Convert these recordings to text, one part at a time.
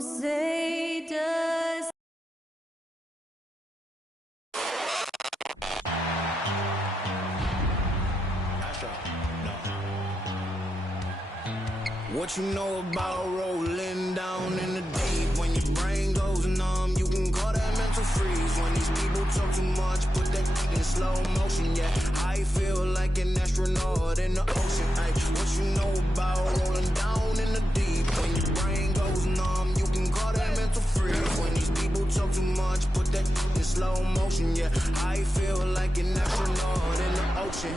say does. What you know about rolling down in the deep? When your brain goes numb, you can call that mental freeze. When these people talk too much, put that in slow motion. Yeah, I feel like an astronaut in the ocean. Ay, what you know about rolling down in the deep? When your brain goes numb, you can call that mental freeze. When these people talk too much, put that in slow motion. Yeah, I feel like an astronaut in the ocean.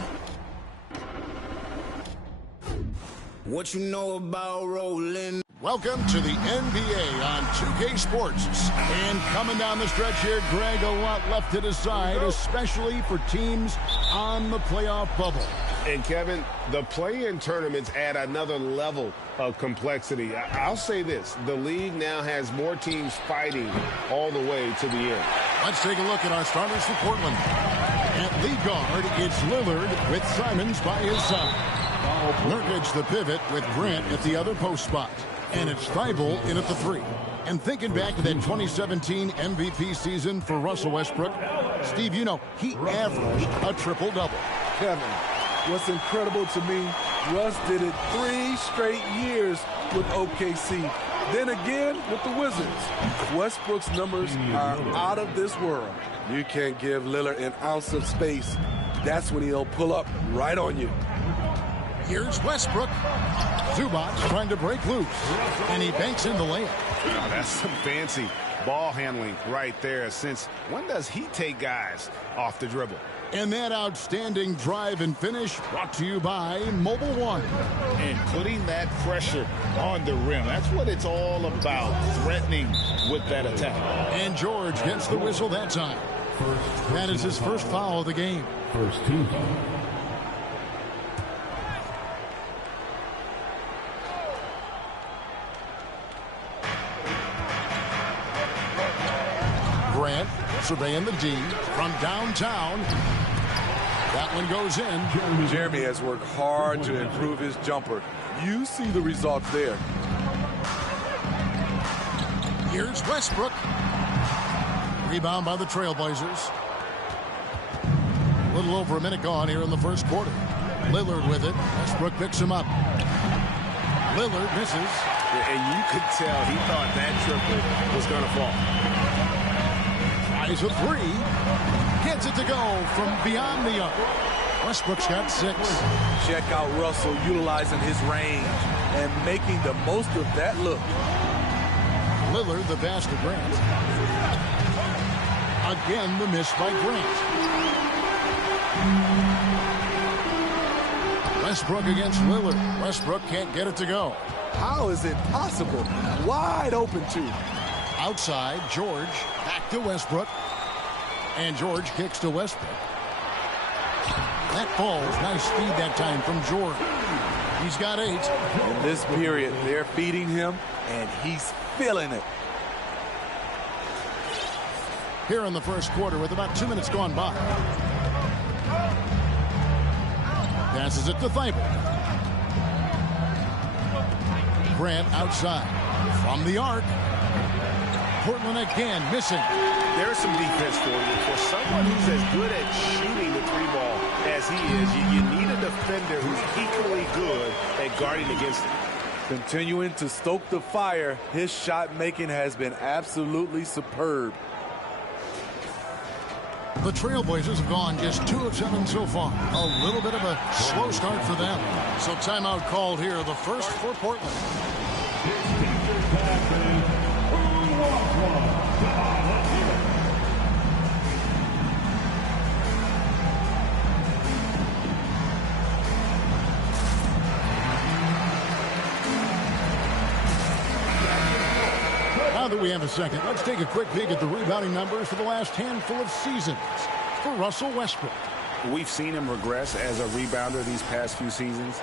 What you know about rolling? Welcome to the NBA on 2K Sports. And coming down the stretch here, Greg, a lot left to decide, especially for teams on the playoff bubble. And, Kevin, the play-in tournaments add another level of complexity. I'll say this. The league now has more teams fighting all the way to the end. Let's take a look at our starters for Portland. At lead guard, it's Lillard with Simons by his side. Nurkic the pivot with Grant at the other post spot. And it's Thibault in at the 3. And thinking back to that 2017 MVP season for Russell Westbrook, Steve, you know, he averaged a triple-double. Kevin, what's incredible to me, Russ did it 3 straight years with OKC. Then again with the Wizards. Westbrook's numbers are out of this world. You can't give Lillard an ounce of space. That's when he'll pull up right on you. Here's Westbrook. Zubac trying to break loose. And he banks in the layup. Oh, that's some fancy ball handling right there. Since when does he take guys off the dribble? And that outstanding drive and finish brought to you by Mobile One. And putting that pressure on the rim. That's what it's all about, threatening with that attack. And George gets the whistle that time. That is his first foul of the game. First team. Grant surveying the D from downtown. That one goes in. Jeremy has worked hard to improve his jumper. You see the results there. Here's Westbrook. Rebound by the Trailblazers. A little over a minute gone here in the first quarter. Lillard with it. Westbrook picks him up. Lillard misses. And you could tell he thought that triple was going to fall. Tries a 3. Gets it to go from beyond the arc. Westbrook's got 6. Check out Russell utilizing his range and making the most of that look. Lillard the pass to Grant. Again the miss by Grant. Westbrook against Lillard. Westbrook can't get it to go. How is it possible? Wide open too. Outside, George back to Westbrook. And George kicks to Westbrook. That falls. Nice speed that time from George. He's got 8. In this period, they're feeding him, and he's feeling it. Here in the first quarter with about 2 minutes gone by. Passes it to Thibault. Grant outside. From the arc. Portland again missing. There's some defense for you. For someone who's as good at shooting the 3-ball as he is, you need a defender who's equally good at guarding against it. Continuing to stoke the fire, his shot making has been absolutely superb. The Trailblazers have gone just 2 of 7 so far. A little bit of a slow start for them. So timeout called here, the first for Portland. Now that we have a second, let's take a quick peek at the rebounding numbers for the last handful of seasons for Russell Westbrook. We've seen him regress as a rebounder these past few seasons.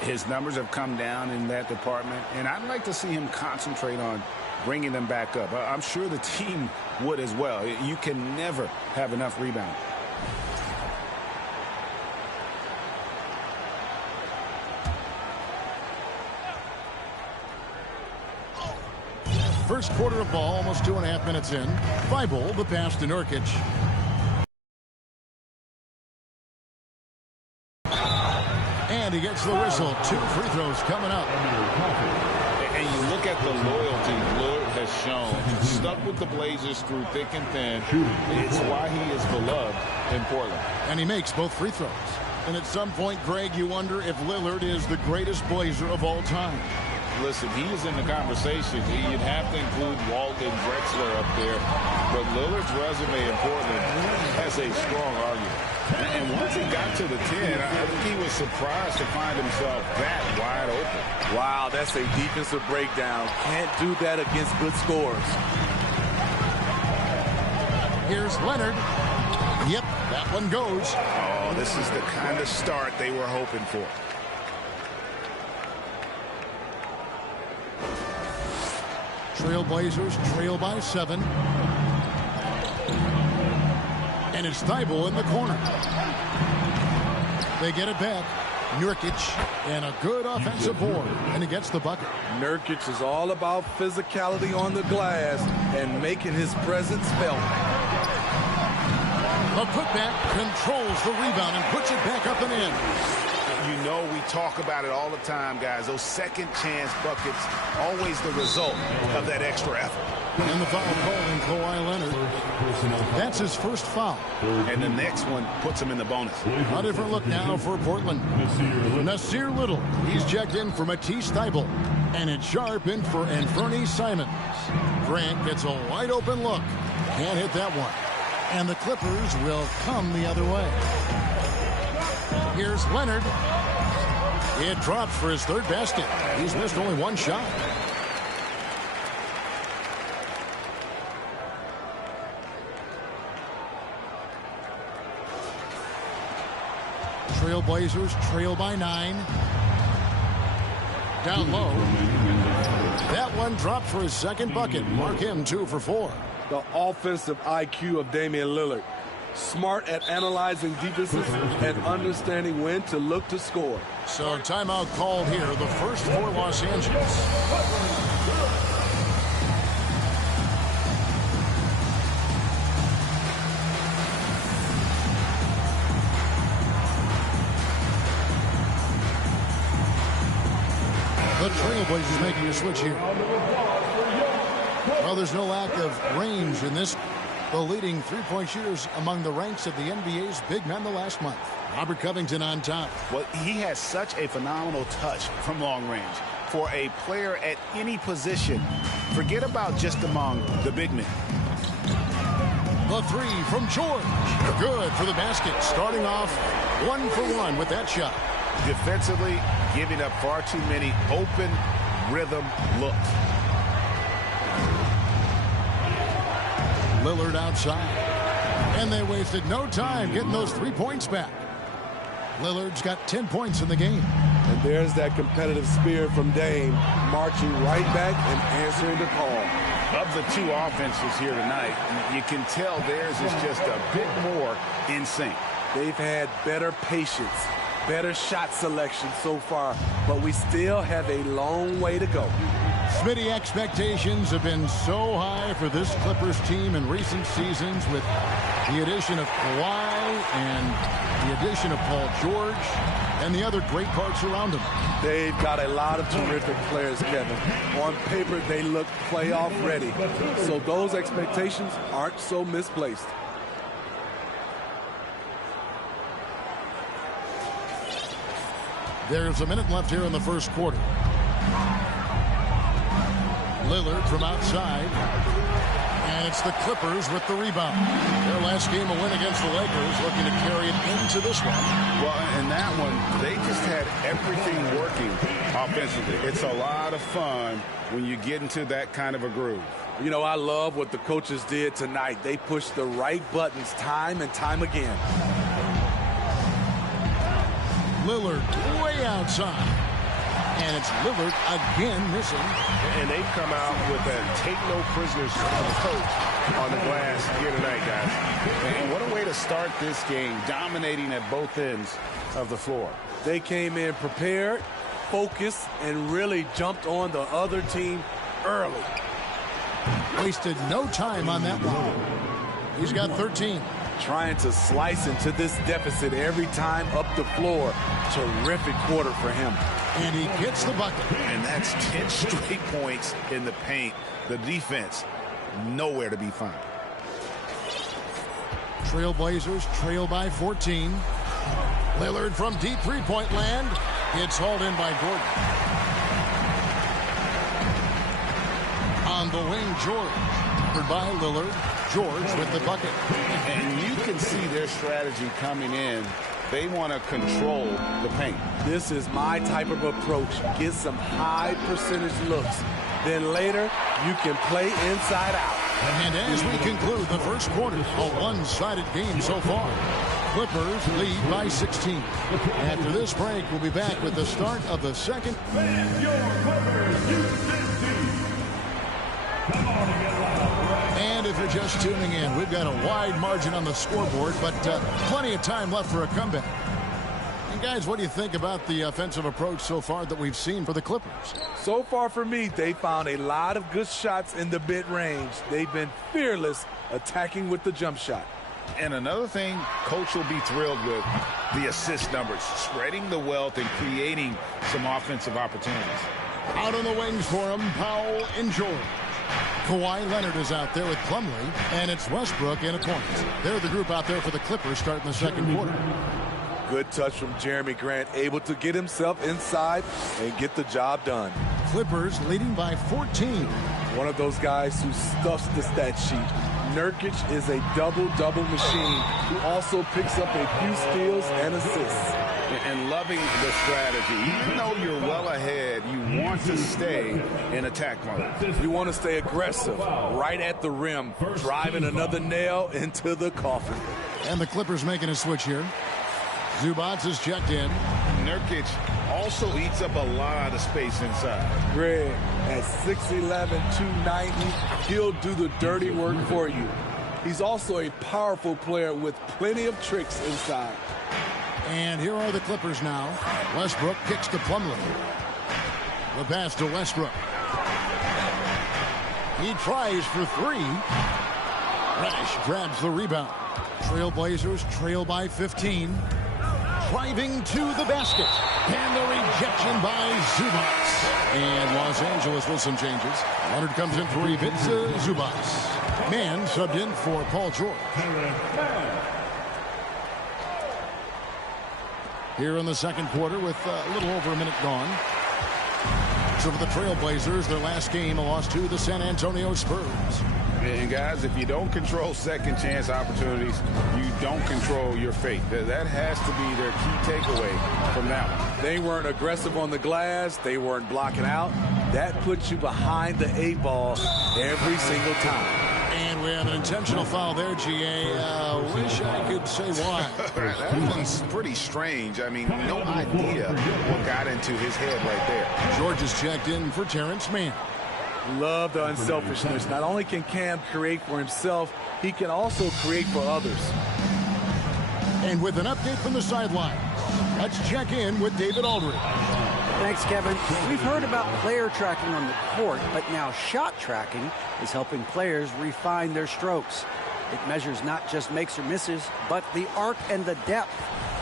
His numbers have come down in that department, and I'd like to see him concentrate on bringing them back up. I'm sure the team would as well. You can never have enough rebound. First quarter of ball, almost 2.5 minutes in. Thibault, the pass to Nurkic. And he gets the whistle. 2 free throws coming up. And you look at the loyalty Lillard has shown. Stuck with the Blazers through thick and thin. It's why he is beloved in Portland. And he makes both free throws. And at some point, Greg, you wonder if Lillard is the greatest Blazer of all time. Listen, he is in the conversation. You'd have to include Walton Drexler up there. But Lillard's resume in Portland has a strong argument. And once he got to the 10, I think he was surprised to find himself that wide open. Wow, that's a defensive breakdown. Can't do that against good scores. Here's Leonard. Yep, that one goes. Oh, this is the kind of start they were hoping for. Trailblazers trail by 7. And it's Thibault in the corner. They get it back. Nurkic and a good offensive board. And he gets the bucket. Nurkic is all about physicality on the glass and making his presence felt. The putback controls the rebound and puts it back up and in. You know we talk about it all the time, guys. Those second chance buckets, always the result of that extra effort. And the foul call on Kawhi Leonard. That's his first foul. And the next one puts him in the bonus. A different look now for Portland. Nasir Little. He's checked in for Matisse Thybulle. And it's Sharp in for Anthony Simons. Grant gets a wide open look. Can't hit that one. And the Clippers will come the other way. Here's Leonard. It drops for his 3rd basket. He's missed only 1 shot. Trailblazers trail by 9. Down low. That one dropped for his 2nd bucket. Mark him 2 for 4. The offensive IQ of Damian Lillard. Smart at analyzing defenses and understanding when to look to score. So timeout called here. The first for Los Angeles. The Trailblazers making a switch here. Well, there's no lack of range in this. The leading three-point shooters among the ranks of the NBA's big men the last month. Robert Covington on top. Well, he has such a phenomenal touch from long range. For a player at any position, forget about just among the big men. The 3 from George. Good for the basket. Starting off 1 for 1 with that shot. Defensively, giving up far too many open rhythm looks. Lillard outside. And they wasted no time getting those 3 points back. Lillard's got 10 points in the game. And there's that competitive spirit from Dame, marching right back and answering the call. Of the 2 offenses here tonight, you can tell theirs is just a bit more in sync. They've had better patience, better shot selection so far, but we still have a long way to go. Smitty, expectations have been so high for this Clippers team in recent seasons with the addition of Kawhi and the addition of Paul George and the other great parts around them. They've got a lot of terrific players, Kevin. On paper, they look playoff ready. So those expectations aren't so misplaced. There's a minute left here in the first quarter. Lillard from outside. And it's the Clippers with the rebound. Their last game a win against the Lakers, looking to carry it into this one. Well, in that one, they just had everything working offensively. It's a lot of fun when you get into that kind of a groove. You know, I love what the coaches did tonight. They pushed the right buttons time and time again. Lillard way outside. And it's Lillard again missing. And they've come out with a take no prisoners approach on the glass here tonight, guys. And what a way to start this game, dominating at both ends of the floor. They came in prepared, focused, and really jumped on the other team early. Wasted no time on that one. He's got 13. Trying to slice into this deficit every time up the floor. Terrific quarter for him. And he gets the bucket. And that's 10 straight points in the paint. The defense, nowhere to be found. Trailblazers trail by 14. Lillard from deep three-point land. It's hauled in by Gordon. On the wing, George. Covered by Lillard. George with the bucket. And you can see their strategy coming in. They want to control the paint. This is my type of approach. Get some high percentage looks. Then later, you can play inside out. And as we conclude the first quarter, a one-sided game so far. Clippers lead by 16. After this break, we'll be back with the start of the second. And if you're just tuning in, we've got a wide margin on the scoreboard, but plenty of time left for a comeback. And guys, what do you think about the offensive approach so far that we've seen for the Clippers? So far for me, they found a lot of good shots in the mid-range. They've been fearless attacking with the jump shot. And another thing, Coach will be thrilled with the assist numbers, spreading the wealth and creating some offensive opportunities. Out on the wings for him, Powell and George. Kawhi Leonard is out there with Plumlee, and it's Westbrook in at points. They're the group out there for the Clippers starting the second quarter. Good touch from Jeremy Grant, able to get himself inside and get the job done. Clippers leading by 14. One of those guys who stuffs the stat sheet. Nurkic is a double-double machine who also picks up a few steals and assists. And loving the strategy. Even though you're well ahead, you want to stay in attack mode. You want to stay aggressive, right at the rim, driving another nail into the coffin. And the Clippers making a switch here. Zubats is checked in. Nurkic also eats up a lot of space inside. Greg, at 6'11", 290, he'll do the dirty work for you. He's also a powerful player with plenty of tricks inside. And here are the Clippers now. Westbrook kicks to Plumlee. The pass to Westbrook. He tries for three. Reddish grabs the rebound. Trailblazers trail by 15. Driving to the basket. And the rejection by Zubats. And Los Angeles with some changes. Leonard comes in for Ivica Zubats. Man subbed in for Paul George. Here in the second quarter with a little over a minute gone. So for the Trailblazers, their last game, a loss to the San Antonio Spurs. And guys, if you don't control second chance opportunities, you don't control your fate. That has to be their key takeaway from that one. They weren't aggressive on the glass. They weren't blocking out. That puts you behind the 8-ball every single time. And we have an intentional foul there, GA. Wish I could say why. That one's pretty strange. I mean, no idea what got into his head right there. George is checked in for Terrence Mann. Love the unselfishness. Not only can Cam create for himself, he can also create for others. And with an update from the sideline, let's check in with David Aldridge. Thanks, Kevin. We've heard about player tracking on the court, but now shot tracking is helping players refine their strokes. It measures not just makes or misses, but the arc and the depth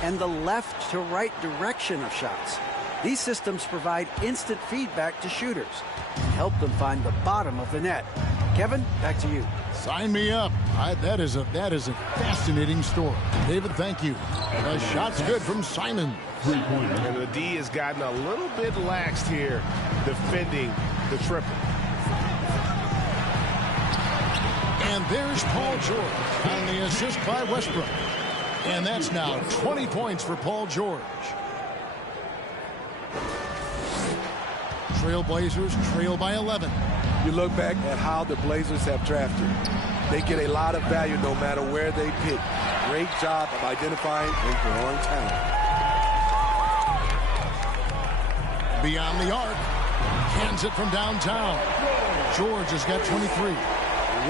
and the left to right direction of shots. These systems provide instant feedback to shooters and help them find the bottom of the net. Kevin, back to you. Sign me up. That is a fascinating story. David, thank you. The shot's good from Simon. And the D has gotten a little bit laxed here defending the triple. And there's Paul George on the assist by Westbrook. And that's now 20 points for Paul George. Trailblazers trail by 11. You look back at how the Blazers have drafted. They get a lot of value no matter where they pick. Great job of identifying and growing talent. Beyond the arc. Hands it from downtown. George has got 23.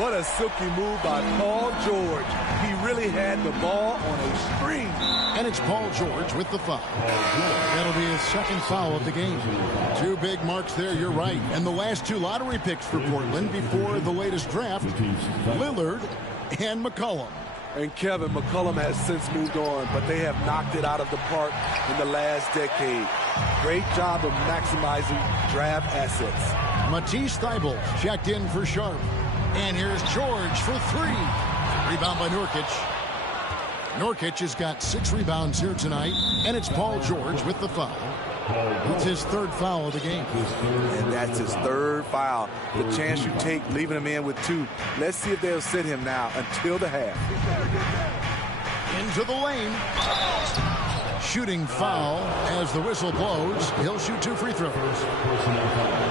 What a silky move by Paul George. He really had the ball on a string. and it's Paul George with the foul. That'll be his second foul of the game. 2 big marks there, you're right. And the last 2 lottery picks for Portland before the latest draft, Lillard and McCollum. And Kevin, McCollum has since moved on, but they have knocked it out of the park in the last decade. Great job of maximizing draft assets. Matisse Thybulle checked in for Sharp. And here's George for 3. Rebound by Nurkic. Nurkic has got 6 rebounds here tonight, and it's Paul George with the foul. It's his 3rd foul of the game. And that's his 3rd foul. The chance you take leaving him in with 2. Let's see if they'll sit him now until the half. Into the lane. Shooting foul as the whistle blows. He'll shoot 2 free throws.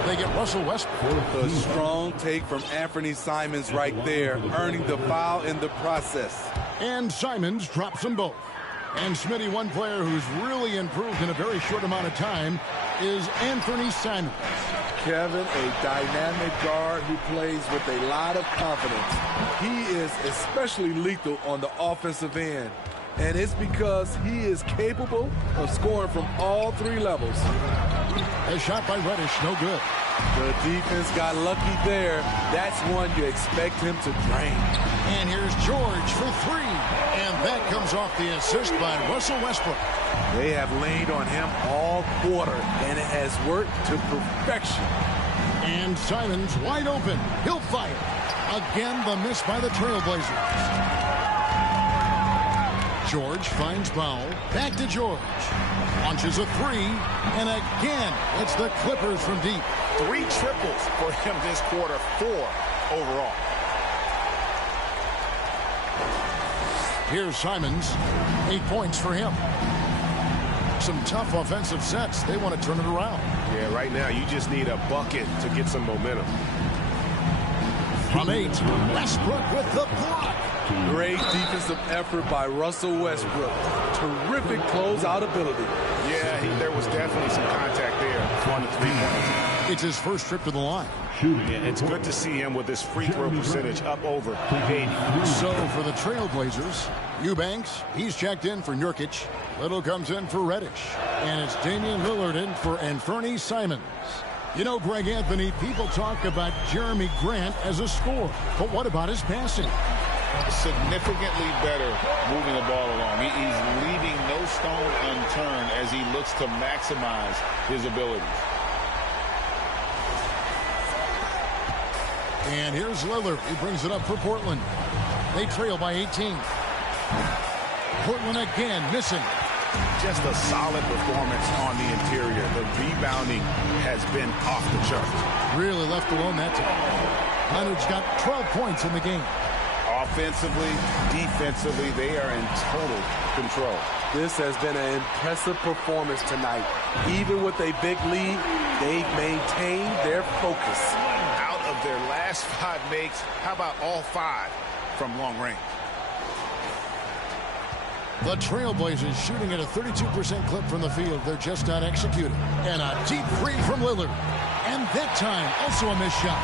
They get Russell Westbrook. A strong take from Anthony Simons right there, earning the foul in the process. And Simons drops them both. And Smitty, one player who's really improved in a very short amount of time is Anthony Simons. Kevin, a dynamic guard who plays with a lot of confidence. He is especially lethal on the offensive end. And it's because he is capable of scoring from all 3 levels. A shot by Reddish, no good. The defense got lucky there. That's one you expect him to drain. And here's George for 3. And that comes off the assist by Russell Westbrook. They have leaned on him all quarter, and it has worked to perfection. And Simons wide open. He'll fire. Again, the miss by the Trailblazers. George finds Powell. Back to George. Launches a 3. And again, it's the Clippers from deep. 3 triples for him this quarter, 4 overall. Here's Simons. 8 points for him. Some tough offensive sets. They want to turn it around. Yeah, right now you just need a bucket to get some momentum. From 8, Westbrook with the block. Great defensive effort by Russell Westbrook. Terrific closeout ability. Yeah, there was definitely some contact there on the 3-pointers. It's his first trip to the line. Yeah, it's good to see him with his free throw percentage up over 80. So for the Trailblazers, Eubanks, he's checked in for Nurkic. Little comes in for Reddish. And it's Damian Lillard in for Anthony Simons. You know, Greg Anthony, people talk about Jeremy Grant as a scorer. But what about his passing? Significantly better moving the ball along. He's leaving no stone unturned as he looks to maximize his abilities. And here's Lillard. He brings it up for Portland. They trail by 18. Portland again missing. Just a solid performance on the interior. The rebounding has been off the charts. Really left alone that time. Leonard's got 12 points in the game. Offensively, defensively, they are in total control. This has been an impressive performance tonight. Even with a big lead, they've maintained their focus. Out of their last 5 makes, how about all 5 from long range? The Trailblazers shooting at a 32% clip from the field. They're just not executing. And a deep 3 from Lillard. And that time, also a missed shot.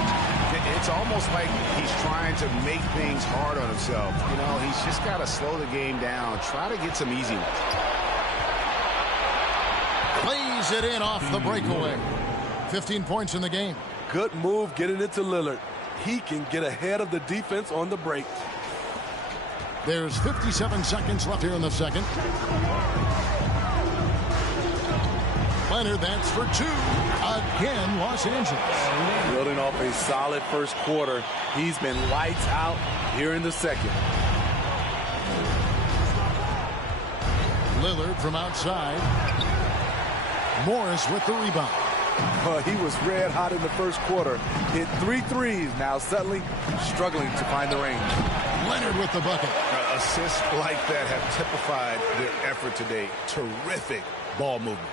It's almost like he's trying to make things hard on himself. You know, he's just got to slow the game down. Try to get some easy ones. Plays it in off the breakaway. 15 points in the game. Good move getting it to Lillard. He can get ahead of the defense on the break. There's 57 seconds left here in the second. Leonard, that's for 2. Again, Los Angeles. Building off a solid first quarter. He's been lights out here in the second. Lillard from outside. Morris with the rebound. He was red hot in the first quarter. Hit 3 threes. Now suddenly struggling to find the range. Leonard with the bucket. Assists like that have typified their effort today. Terrific ball movement.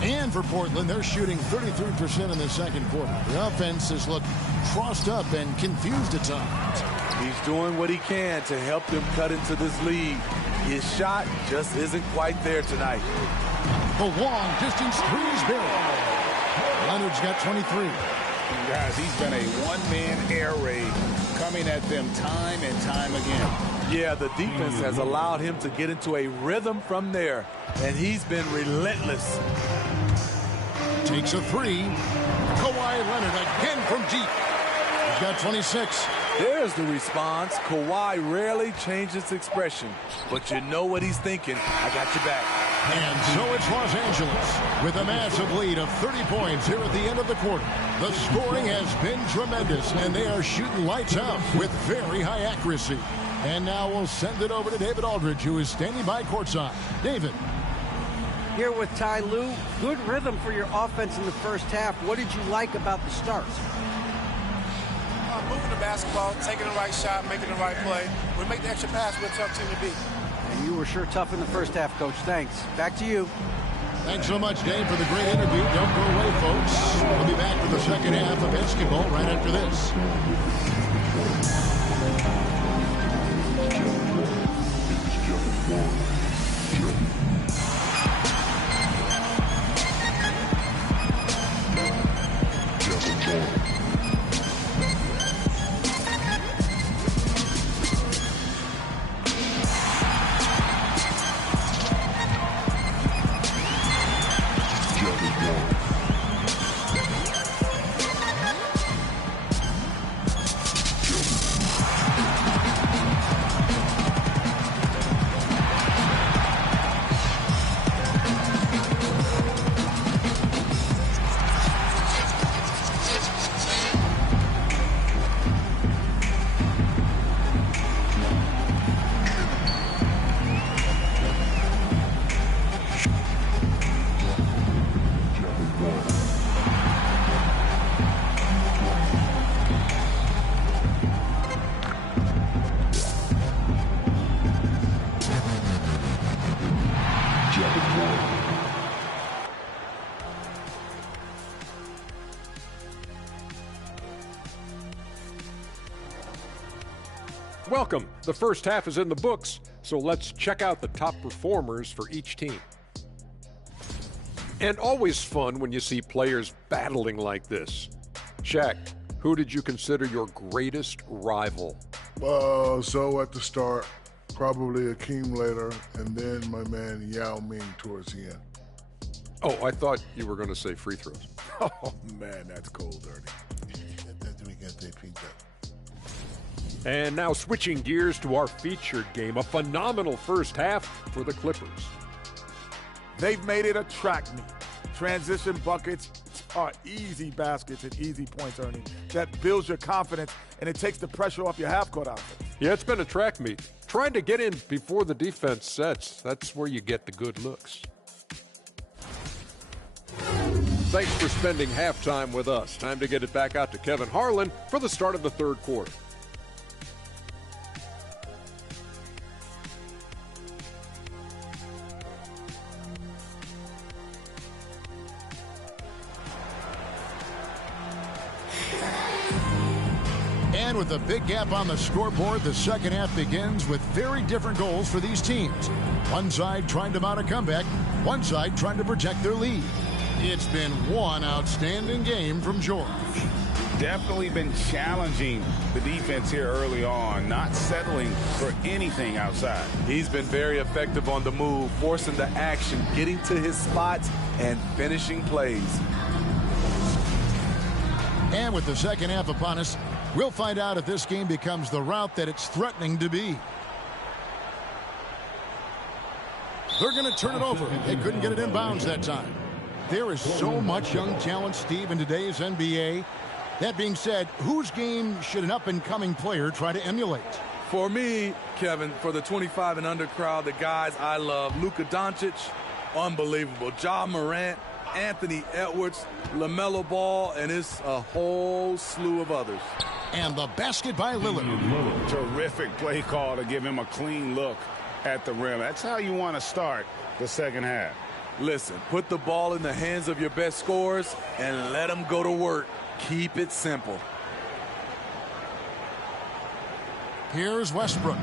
And for Portland, they're shooting 33% in the second quarter. The offense has looked crossed up and confused at times. He's doing what he can to help them cut into this lead. His shot just isn't quite there tonight. The long distance 3 is buried. Leonard's got 23. Guys, he's been a one-man air raid coming at them time and time again. Yeah, the defense has allowed him to get into a rhythm from there, and he's been relentless. Takes a three. Kawhi Leonard again from deep. He's got 26. There's the response. Kawhi rarely changes expression, but you know what he's thinking. I got your back. And so it's Los Angeles with a massive lead of 30 points here at the end of the quarter. The scoring has been tremendous, and they are shooting lights out with very high accuracy. And now we'll send it over to David Aldridge, who is standing by courtside. David. Here with Ty Lue, good rhythm for your offense in the first half. What did you like about the start? Moving the basketball, taking the right shot, making the right play. We make the extra pass, we're a tough team to beat. And you were sure tough in the first half, Coach. Thanks. Back to you. Thanks so much, Dave, for the great interview. Don't go away, folks. We'll be back for the second half of basketball right after this. Welcome. The first half is in the books, so let's check out the top performers for each team. And always fun when you see players battling like this. Shaq, who did you consider your greatest rival? So at the start, probably Akeem later, and then my man Yao Ming towards the end. Oh, I thought you were going to say free throws. Oh, man, that's cold dirty. And now switching gears to our featured game, a phenomenal first half for the Clippers. They've made it a track meet. Transition buckets are easy baskets and easy points, Ernie. That builds your confidence, and it takes the pressure off your half-court offense. Yeah, it's been a track meet. Trying to get in before the defense sets, that's where you get the good looks. Thanks for spending halftime with us. Time to get it back out to Kevin Harlan for the start of the third quarter. And with a big gap on the scoreboard, the second half begins with very different goals for these teams. One side trying to mount a comeback, one side trying to protect their lead. It's been one outstanding game from George. Definitely been challenging the defense here early on, not settling for anything outside. He's been very effective on the move, forcing the action, getting to his spots, and finishing plays. And with the second half upon us, we'll find out if this game becomes the route that it's threatening to be. They're going to turn it over. They couldn't get it in bounds that time. There is so much young talent, Steve, in today's NBA. That being said, whose game should an up-and-coming player try to emulate? For me, Kevin, for the 25 and under crowd, the guys I love, Luka Doncic, unbelievable. Ja Morant, Anthony Edwards, LaMelo Ball, and it's a whole slew of others. And the basket by Lillard. Terrific play call to give him a clean look at the rim. That's how you want to start the second half. Listen, put the ball in the hands of your best scorers and let them go to work. Keep it simple. Here's Westbrook.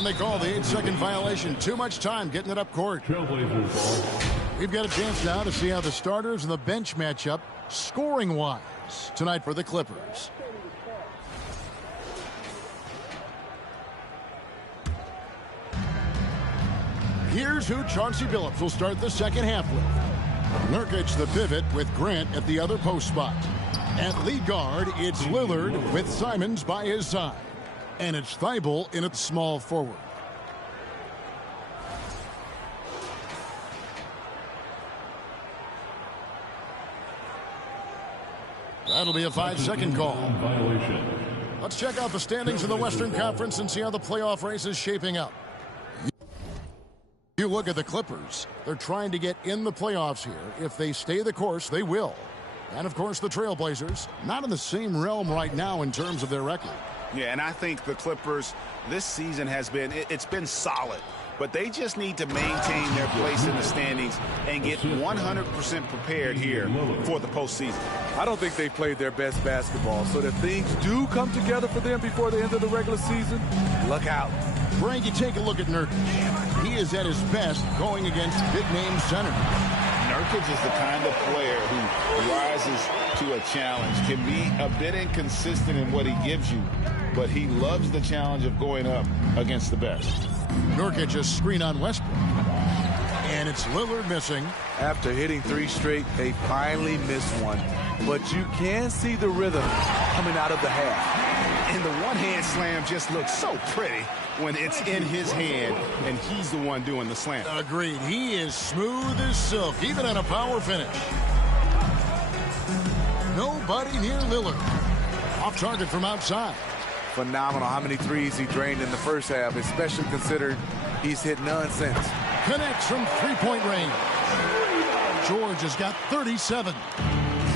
And they call the 8-second violation. Too much time getting it up court. We've got a chance now to see how the starters and the bench match up scoring-wise tonight for the Clippers. Here's who Chauncey Billups will start the second half with. Nurkic the pivot with Grant at the other post spot. At lead guard, it's Lillard with Simons by his side. And it's Thibault in at small forward. That'll be a 5-second call. Let's check out the standings in the Western Conference and see how the playoff race is shaping up. You look at the Clippers. They're trying to get in the playoffs here. If they stay the course, they will. And, of course, the Trailblazers, not in the same realm right now in terms of their record. Yeah, and I think the Clippers this season it's been solid. But they just need to maintain their place in the standings and get 100% prepared here for the postseason. I don't think they played their best basketball. So if things do come together for them before the end of the regular season, look out. Frank, you take a look at Nurkic. He is at his best going against big-name centers. Nurkic is the kind of player who rises to a challenge, can be a bit inconsistent in what he gives you, but he loves the challenge of going up against the best. Nurkic a screen on Westbrook. And it's Lillard missing. After hitting 3 straight, they finally missed one. But you can see the rhythm coming out of the half. And the one-hand slam just looks so pretty when it's in his hand and he's the one doing the slam. Agreed. He is smooth as silk, even at a power finish. Nobody near Lillard. Off target from outside. Phenomenal how many threes he drained in the first half, especially considered he's hit none since. Connects from three-point range. George has got 37.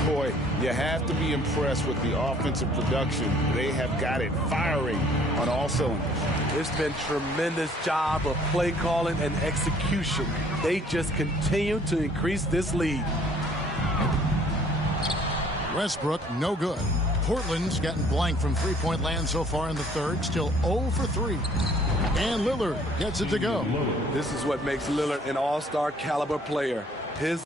Boy, you have to be impressed with the offensive production. They have got it firing on all cylinders. It's been tremendous job of play calling and execution. They just continue to increase this lead. Westbrook, no good. Portland's gotten blank from three-point land so far in the third, still 0 for 3. And Lillard gets it to go. This is what makes Lillard an all-star caliber player. His